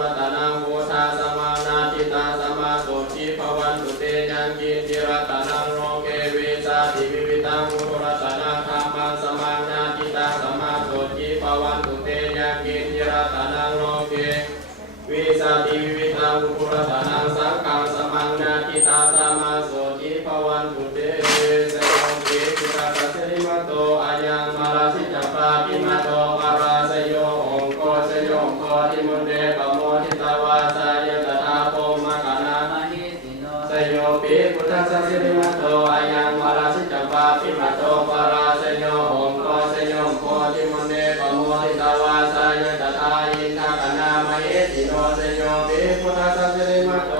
รัตนังโวทาสมานาทิตาสมาโสชีภวันตุเตยังกินจิรัตนังโลเกวิสาติวิวิตังมุรัตนังธรรมังสมานาทิตาสมาโสชีภวันตุเตยังกินจิรัตนังโลเกวิสาติวิวิตังมุรัตนังสังฆังสมานาทิตาสมาโสชีภวันตุเตสยองเกจิตาสริมโตอายังมาราสิจปาปิมาโตปาราสโยองโกสโยองโกทิมุนเดปโมทิตาวาสายตถาโพมะกานาสโยปิพุทธสสิริมัตโตอายังมาราสิจปาปิมาโตปาราสโยองโกสโยองโกทิมุนเดปโมทิตาวาสายตถาอินทกนามเหติโนสโยปิพุทธสสิริมัตโต